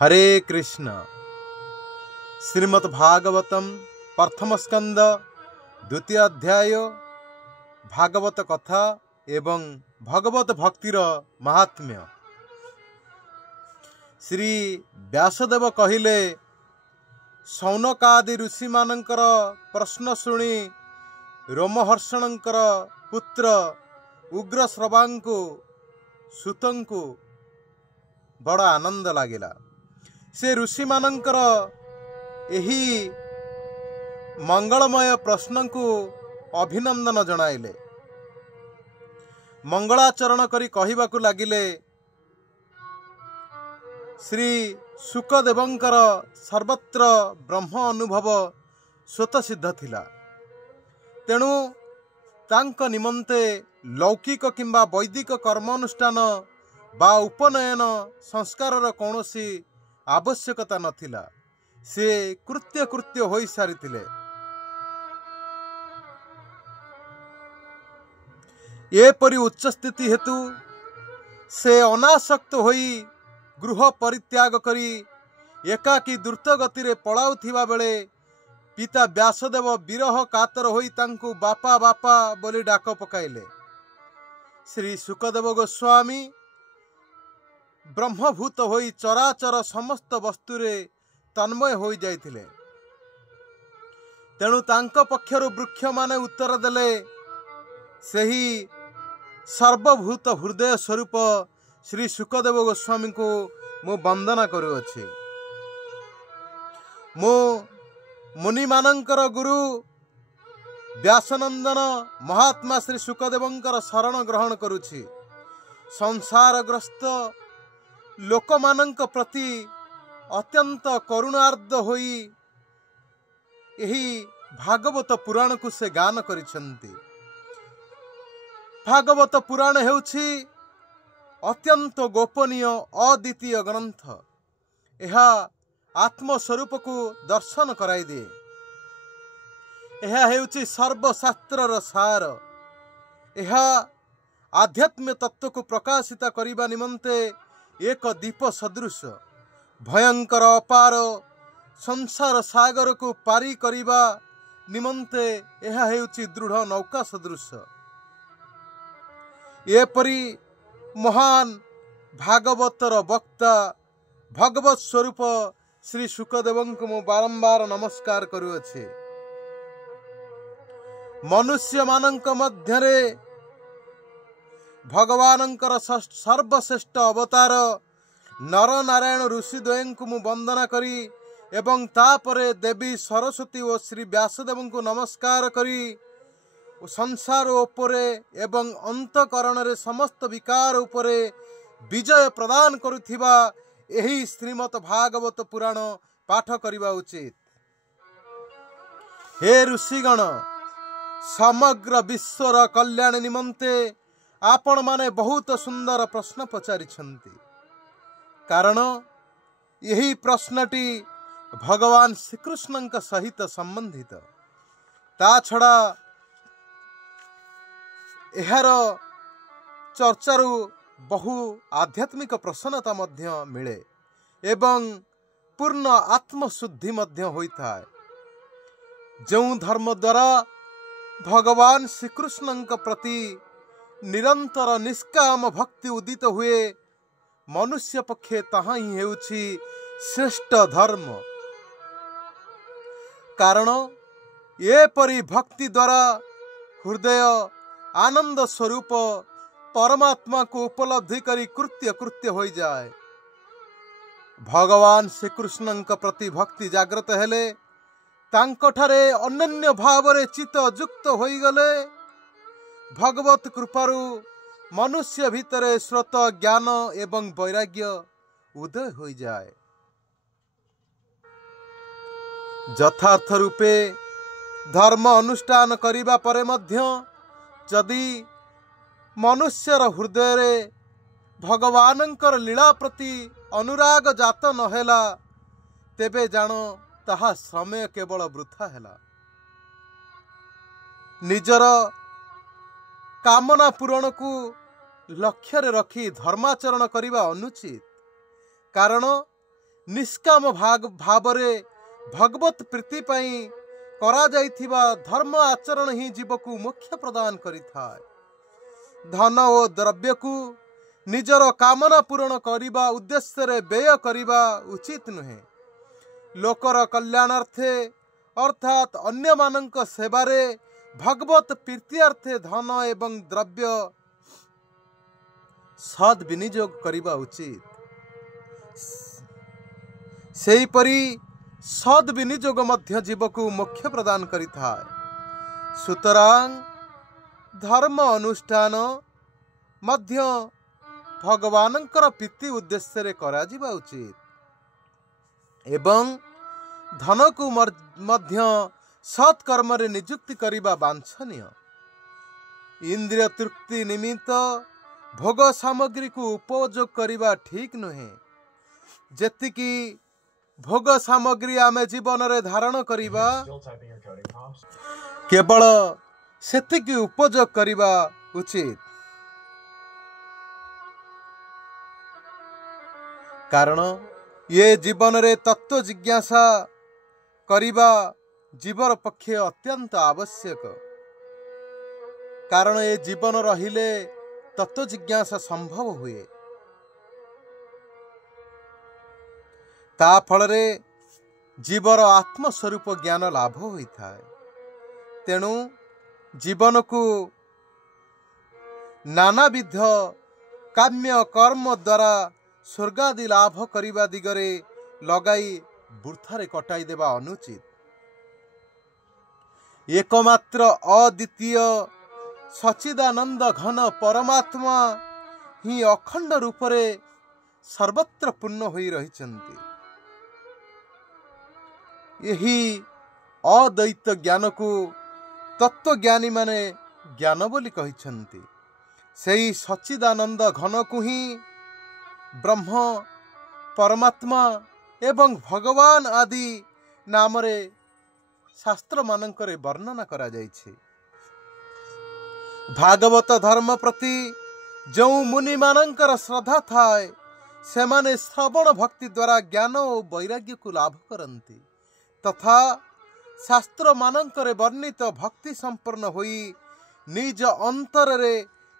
हरे कृष्ण। श्रीमद् भागवतम प्रथम स्कंद द्वितीय अध्याय भागवत कथा एवं भगवत भक्तिर महात्म्य। श्री व्यासदेव कहिले, शौनकादि ऋषि मानकर प्रश्न शुणी रोमहर्षणकर पुत्र उग्रश्रवांकु सुतंकु बड़ आनंद लागिला। से ऋषि मानकर एही मंगलमय प्रश्न को अभिनंदन जणाइले। मंगलाचरण करी कहिबाकु लागिले, श्री शुकदेवंकर सर्वत्र ब्रह्म अनुभव स्वतः सिद्ध थिला। तेणु तांक निमंते लौकिक किंबा वैदिक कर्मानुष्ठान बा उपनयन संस्कारर कौनसी आवश्यकता नथिला। से कृत्य कृत्य होई सारिथिले। एपरि उच्च स्थिति हेतु से अनासक्त होई गृह परित्याग करी एकाकी द्रुत गति रे पलाउथिबा बेले पिता व्यासदेव विरह कातर होई तांकु बापा बापा बोली डाक पकाइले। श्री शुकदेव गोस्वामी ब्रह्मभूत होई चराचर समस्त वस्तुरे तन्मय होई जाइथिले। तेणु तांक पक्षरु वृक्ष माने उत्तर देले, सही सर्वभूत हृदय स्वरूप श्री शुकदेव गोस्वामी को मु वंदना करुअछि। मु मुनि मानंकर गुरु व्यासनंदन महात्मा श्री शुकदेवंकर शरण ग्रहण करुछि। संसारग्रस्त लोक मानंक प्रति अत्यंत करुणार्द्र होई एही भागवत पुराण को से गान करिसंती। भागवत पुराण हेउछि अत्यंत गोपनीय अद्वितीय ग्रंथ। एहा आत्मस्वरूप को दर्शन कराई दिए। एहा हेउछि सर्वशास्त्रर सार। एहा आध्यात्म तत्व को प्रकाशित करिबा निमंते एक दीप सदृश भयंकर अपार संसार सागर को पारी करिबा निमंते एहा हेउछि दृढ़ नौका सदृश। एपरि महान भागवतर वक्ता भगवत स्वरूप श्री शुकदेवंक मु बारंबार नमस्कार करुअछि। मनुष्य मानंक मध्यरे भगवानंकर सर्वश्रेष्ठ अवतार नर नारायण ऋषि द्वयं को मु वंदना करी एवं तापरे देवी सरस्वती और श्री व्यासदेव को नमस्कार करी संसार उपरे एवं अंतकरण रे समस्त विकार उपरे विजय प्रदान करुथिबा एही श्रीमद् भागवत पुराण पाठ करिबा उचित। हे ऋषिगण, समग्र विश्वर कल्याण निमंते आपण माने बहुत सुंदर प्रश्न पचारिछंती। कारण यही प्रश्नटी भगवान श्रीकृष्ण सहित संबंधित। ता छड़ा एहार चर्चारू बहु आध्यात्मिक प्रसन्नता मध्य मिले एवं पूर्ण आत्मशुद्धि मध्य होइथाय। जो धर्म द्वारा भगवान श्रीकृष्ण प्रति निरंतर निष्काम भक्ति उदित हुए मनुष्य पक्षे ताहा ही हेउछि श्रेष्ठ धर्म। कारण एपरि भक्ति द्वारा हृदय आनंद स्वरूप परमात्मा को उपलब्धि करी कृत्य कृत्य हो जाए। भगवान श्रीकृष्ण प्रति भक्ति जागृत हेले तांकठारे अनन्य भावरे चित्त युक्त होई गले भगवत कृपारू मनुष्य भितरे स्रोत ज्ञान एवं वैराग्य उदय हो जाए। यथार्थ रूपे धर्म अनुष्ठान करिबा परे मध्य जदि मनुष्यर हृदय रे भगवानंकर लीला प्रति अनुराग जात नहेला तेबे जानो ताहा समय केवल वृथा हेला। निजर कामना पूरण को लक्ष्य रखी धर्माचरण करिबा अनुचित। कारण निष्काम भावरे भगवत प्रीति पाई करा जाइथिबा धर्म आचरण ही जीव को मोक्ष प्रदान करिथाए। धन और द्रव्य को निजर कामना पूरण करिबा उद्देश्य रे व्यय करिबा उचित नुहे। लोकर कल्याणार्थे अर्थात अन्य मानक सेवारे भगवत प्रीत्यर्थे धन एवं द्रव्य सद विनियोग करिबा उचित। सेहीपरि सद विनियोग मध्य जीव को मोक्ष प्रदान करिथाए। सुतरां धर्म अनुष्ठान मध्य भगवानंकर प्रीति उद्देश्य रे करा जिबा उचित एवं धन को मध्य सत्कर्म रे नियुक्ति करिबा वांछनीय। इंद्रिय तृप्ति निमित्त भोग सामग्री को उपयोग करिबा ठीक नुहे। जेतिकी भोग सामग्री आमे जीवन रे धारण करिबा केवल सेतिकी उपयोग करिबा उचित। कारण ये जीवन रे तत्व जिज्ञासा करिबा जीवर पक्षे अत्यंत आवश्यक। कारण ये जीवन रहिले तत्व जिज्ञासा संभव हुए। ता फल रे जीवर आत्मस्वरूप ज्ञान लाभ होता है। तेणु जीवन को नानाविध काम्य कर्म द्वारा स्वर्गादि लाभ करिबा दिगरे लगाई वृथारे कटाई देवा अनुचित। एकमात्र अद्वितीय सच्चिदानंद घन परमात्मा ही अखंड रूपरे सर्वत्र पूर्ण होई रहिचंती। यही अद्वैत ज्ञान को तत्वज्ञानी माने ज्ञान बोली कहिछंती। सेही सच्चिदानंद घन को ही ब्रह्म परमात्मा एवं भगवान आदि नाम रे शास्त्र मानकरे वर्णना करा जाइछे। भागवत धर्म प्रति जो मुनि मानकर श्रद्धा थाए से माने श्रवण भक्ति द्वारा ज्ञान और वैराग्य को लाभ करती तथा शास्त्र मानकरे वर्णित भक्ति संपन्न होई निज अंतर रे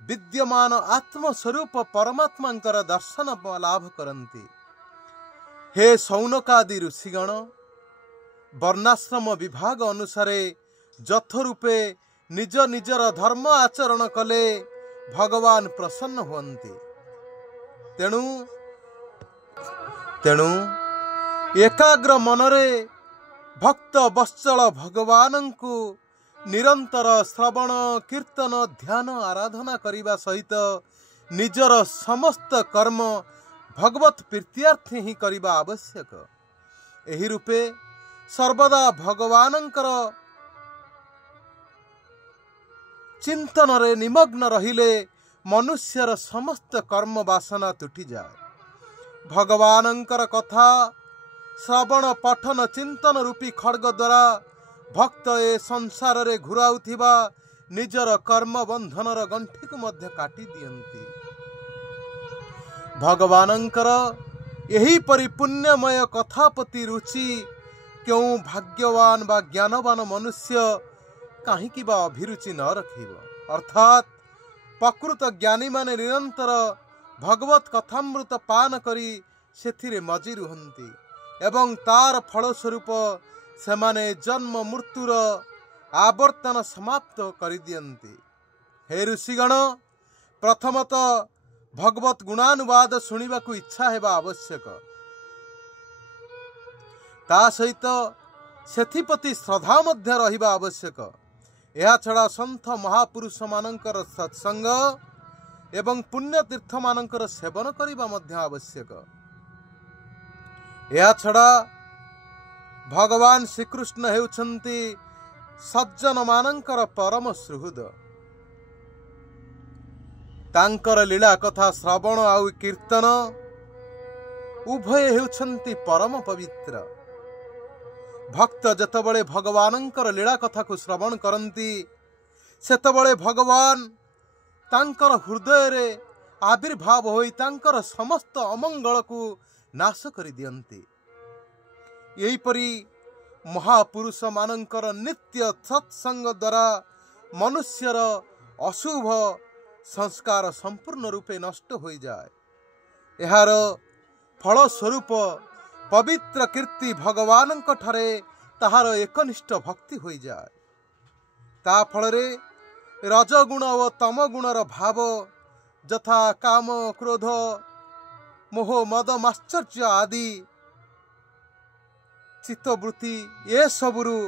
विद्यमान आत्मस्वरूप परमात्मांकर दर्शन लाभ करती। हे शौनकादि ऋषिगण वर्णाश्रम विभाग अनुसारे यथरूपे निज निजर धर्म आचरण कले भगवान प्रसन्न हुअन्ति। तेणु तेणु एकाग्र मनरे भक्त वत्सल भगवान को निरंतर श्रवण कीर्तन ध्यान आराधना करिबा सहित निजर समस्त कर्म भगवत प्रीत्यार्थे ही करिबा आवश्यक। एही रूपे सर्वदा भगवानंकर चिंतन रे निमग्न रहिले मनुष्यर समस्त कर्म वासना तुटी जाए। भगवानंकर कथा श्रवण पठन चिंतन रूपी खड्ग द्वारा भक्त ए संसार रे घुराउथिबा निजर कर्म बंधनर गंठी को मध्य काटी दियंती। भगवानंकर यही परिपुण्यमय कथापति रुचि क्यों भाग्यवान बा ज्ञानवान मनुष्य कहीं बा अभिरुचि न रखिब। अर्थात प्रकृत ज्ञानी माने निरंतर भगवत कथामृत पान करी सेथिरे मजी रुहंती एवं तार फलस्वरूप सेमाने जन्म मृत्युर आवर्तन समाप्त करि दियंती। हे ऋषिगण प्रथमतः भगवत गुणानुवाद शुणिबा को इच्छा हेबा आवश्यक। ता सहित सेथिपति श्रद्धा मध्य रहिबा आवश्यक। यह छड़ा संत महापुरुष मानकर सत्संग एवं पुण्य तीर्थ मानकर सेवन करिबा मध्य आवश्यक। यह छड़ा भगवान श्रीकृष्ण हेउछंती सज्जन मानकर परम सुहृद। तांकर लीला कथा श्रवण आउ कीर्तन उभय हेउछंती परम पवित्र। भक्त जतबळे भगवानंकर लीला कथा को श्रवण करती सेतबळे भगवान तांकर हृदय रे आविर्भाव होई तांकर समस्त अमंगल को नाश कर दियंती। यहीपरि महापुरुष मानंकर नित्य सत्संग द्वारा मनुष्यर अशुभ संस्कार संपूर्ण रूपे नष्ट हो जाए। यार फल स्वरूप पवित्र कीर्ति भगवान ठारे ताहार एकनिष्ठ भक्ति हो जाए। ता फलरे रजगुण और तमगुणर भाव यथा काम क्रोध मोह मद माश्चर्य आदि चित्तवृत्ति ये सबुरु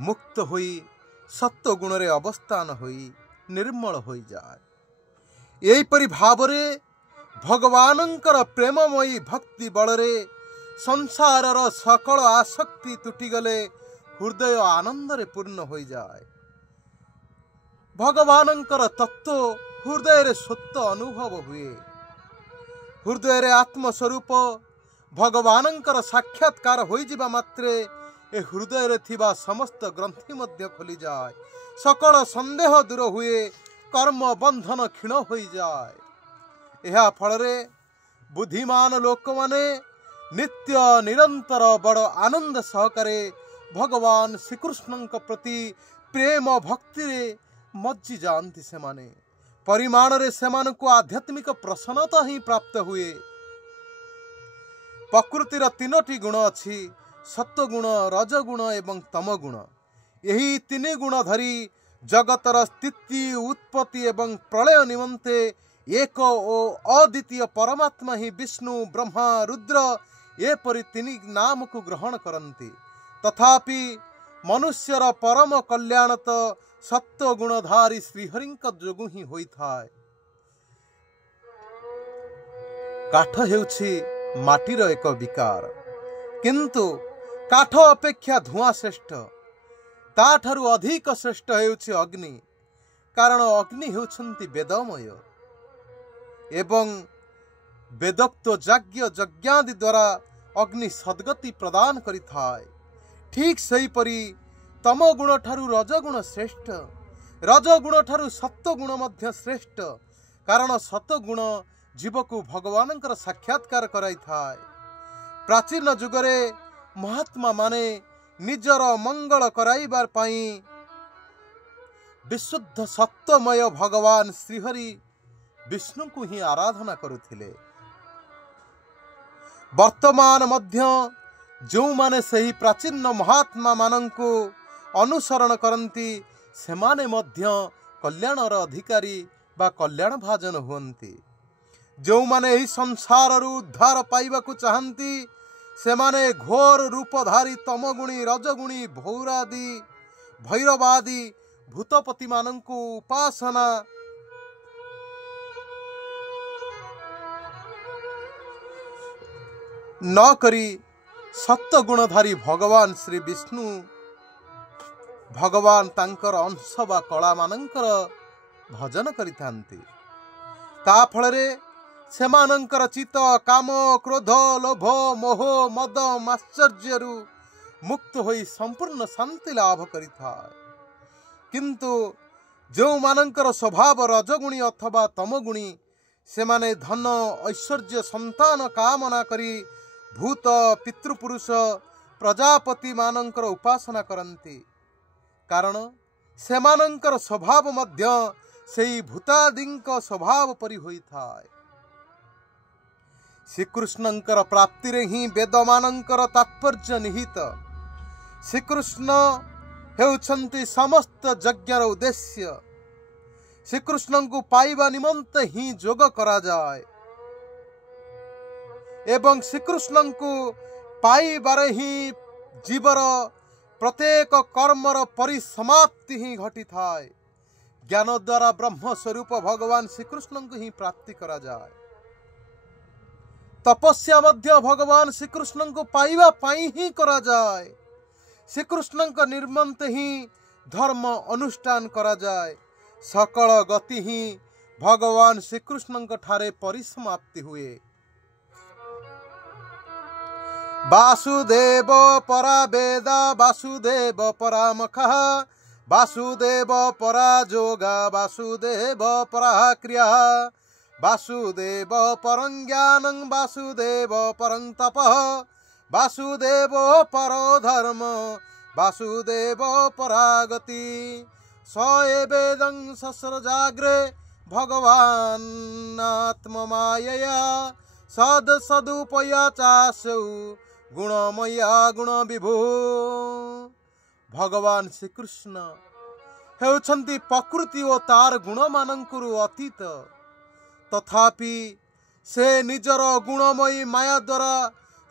मुक्त होई सत्व गुण रे अवस्थान होई निर्मल हो जाए। यहीपरि भावरे भगवानंकर प्रेममयी भक्ति बलरे संसारर सकल आसक्ति तुटिगले हृदय आनंद रे पूर्ण हो जाए। भगवानंकर तत्व हृदय रे सत्य अनुभव हुए। हृदय रे आत्मस्वरूप भगवानंकर साक्षात्कार होई जिबा मात्रे ए हृदय रे थिबा समस्त ग्रंथि मध्य खोली जाए। सकल संदेह दूर हुए, कर्म बंधन क्षीण हो जाए। यह फल रे बुद्धिमान लोक माने नित्य निरंतर बड़ आनंद सहकारे भगवान श्रीकृष्ण प्रति प्रेम भक्ति रे मज्जी जानती से माने परिमाण रे सेमान को आध्यात्मिक प्रसन्नता ही प्राप्त हुए। प्रकृतिर तीनोटी गुण अच्छी सत्वगुण रजगुण एवं तमगुण। यही तीन गुण धरी जगतर स्थिति उत्पत्ति एवं प्रलय निमंते एक और अद्वितीय परमात्मा ही विष्णु ब्रह्मा रुद्र एपरि तीन नाम को ग्रहण करती। तथापि मनुष्यर परम कल्याण तो सत्व गुणधारी श्रीहरिंक जोगु ही होइथाय। काठ हेउछि माटीर एक विकार, किंतु काठ अपेक्षा धुआं श्रेष्ठ। ताठारु अधिक श्रेष्ठ हेउछि अग्नि, कारण अग्नि हेउछन्ति वेदमय एवं वेदोक्त यज्ञ यज्ञादि द्वारा अग्नि सद्गति प्रदान करिथाय। ठीक सेहीपरि तम गुण ठारू रजगुण श्रेष्ठ, रजगुण ठारू सत्वगुण मध्य श्रेष्ठ, कारण सत्वगुण जीव को भगवानंकर साक्षात्कार कराई थाए। प्राचीन जुगरे महात्मा माने निजर मंगल कराइबार पाई विशुद्ध सत्वमय भगवान श्रीहरि विष्णु को ही आराधना करुथिले। वर्तमान मध्य जो माने सही प्राचीन महात्मा मानंकु अनुसरण करती सेमाने मध्य कल्याणर अधिकारी बा कल्याण भाजन हुअन्ति। जो माने एही संसार उद्धार पाइबा को चाहती सेमाने घोर रूपधारी तमगुणी रजगुणी भौरादि भैरवादि भूतपति मानंकु उपासना न करी सत्य गुणधारी भगवान श्री विष्णु भगवान तांकर अंश बा कला मानंकर भजन करिथांती। ता फलरे सेमानंकर चित्त काम क्रोध लोभ मोह मद माश्चर्यरु मुक्त होई संपूर्ण शांति लाभ करिथाय। किंतु जो मानंकर स्वभाव रजगुणी अथवा तमगुणी सेमाने धन ऐश्वर्य संतान कामना करी भूत पितृपुरुष प्रजापति मानंकर उपासना करती। कारण सेमानंकर स्वभाव मध्य सेई भूतादिंक स्वभाव परि होइथाय। श्रीकृष्णंकर प्राप्ति रे ही वेदमानंकर तात्पर्य निहित। श्रीकृष्ण हेउछन्ति समस्त यज्ञर उद्देश्य। श्रीकृष्ण को पाइबा निमंत ही जोग करा जाए एवं श्रीकृष्ण को पाइबारे ही जीवर प्रत्येक कर्मर परिसमाप्ति ही घटी थाए। ज्ञान द्वारा ब्रह्म स्वरूप भगवान श्रीकृष्ण को ही प्राप्ति करा जाए। तपस्या मध्य भगवान श्रीकृष्ण को पाइबा पाई ही करा जाए। श्रीकृष्ण का निर्मंत ही धर्म अनुष्ठान करा जाए। सकल गति ही भगवान श्रीकृष्ण ठारे परिसमाप्ति हुए। वासुदेव परा वेदा वासुदेव परा मखः वासुदेव परा जोगा वासुदेव परा क्रिया वासुदेव परं ज्ञानं वासुदेव परं तपः वासुदेव परो धर्म वासुदेव परागति स एवेदं सस्रजाग्रे भगवानात्ममायया सदुपया चासौ गुणमया गुण विभु। भगवान श्रीकृष्ण हेउछन्ति प्रकृति और तार गुण मानंकुरु अतीत, तथापि से निजर गुणमयी माया द्वारा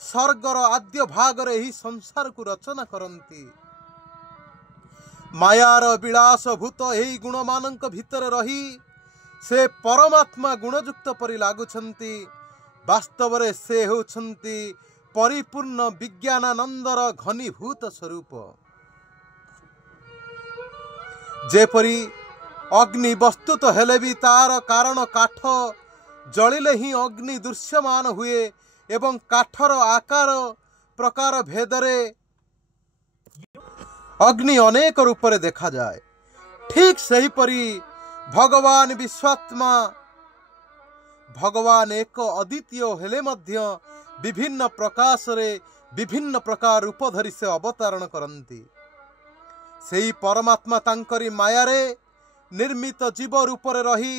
स्वर्गर आद्य भागर ही संसार को रचना करती। मायार विलास भूत यही गुण मानक भितर रही से परमात्मा गुणयुक्त परि लागुछन्ति। वास्तव रे से होछन्ति परिपूर्ण विज्ञानानंदर घनीभूत स्वरूप। जेपरी अग्नि वस्तु तो हेले भी तार कारण काठ जलिले ही अग्नि दृश्यमान हुए एवं काठर आकार प्रकार भेदरे अग्नि अनेक रूप रे देखा जाए। ठीक सही परी भगवान विश्वात्मा भगवान एक अद्वितीय हेले मध्य विभिन्न प्रकाश रे विभिन्न प्रकार रूप धरी से अवतरण करती। सेही परमात्मा तांकरी मायारे निर्मित जीव रूप रे रही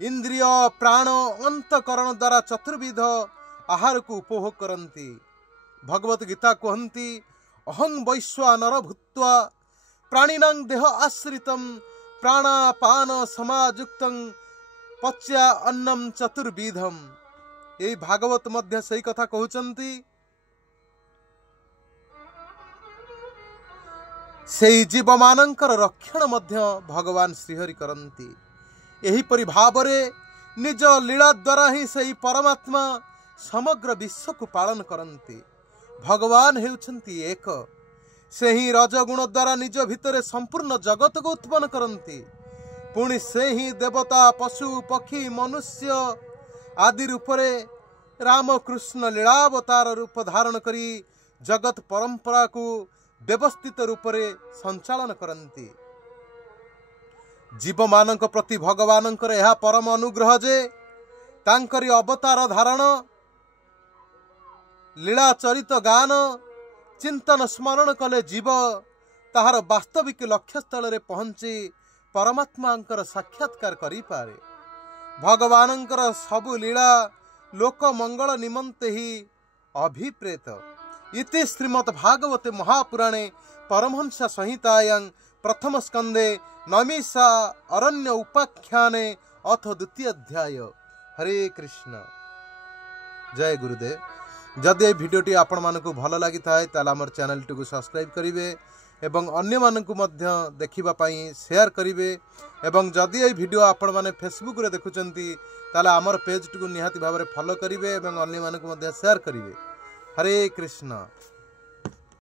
इंद्रिय प्राण अंतकरण द्वारा चतुर्विध आहार को उपभोग करती। भगवत गीता कहती अहं वैश्वानर भूत्वा प्राणिनां देह आश्रितं प्राणापान समायुक्तं पच्या अन्नम चतुर्विधम। यही भागवत मध्य सही कथा कहउचंती। सेही जीव मानंकर रक्षण मध्य भगवान श्रीहरि करंती। यही परि भावरे निज लीला द्वारा ही सही परमात्मा समग्र विश्व को पालन करंती। भगवान हेउछंती एक, से ही रजगुण द्वारा निज भितरे संपूर्ण जगत को उत्पन्न करंती। पुणी से ही देवता पशु पक्षी मनुष्य आदि रूपरे रामकृष्ण लीलावतार रूप धारण करी जगत परंपरा को व्यवस्थित रूपरे संचालन करंती। जीव मानक प्रति भगवानंकर यह परम अनुग्रह जे तांकरी अवतार धारण लीला चरित गान चिंतन स्मरण कले जीव ताहार वास्तविक लक्ष्य स्थल रे पहुंची परमात्मांकर साक्षात्कार करि पारे। भगवानंकर सबु लीला लोक मंगल निमंते ही अभिप्रेत। इति श्रीमद् भागवते महापुराणे परमहंस संहितायां प्रथम स्कंदे नमीसा अरण्य उपाख्याने अथ द्वितीय अध्याय। हरे कृष्ण। जय गुरुदेव। जदि भिडियोटी आपण मानकु भल लागि थाए ताला हमर चैनल टी सब्सक्राइब करिवे एवं अन्य मानकु मध्य देखिबा पई शेयर करिवे एवं जदि ए वीडियो आपण माने फेसबुक रे देखुचंती ताला हमर पेज टी निहाती भाबरे फॉलो करिवे एवं अन्य मानकु मध्य शेयर करिवे। हरे कृष्ण।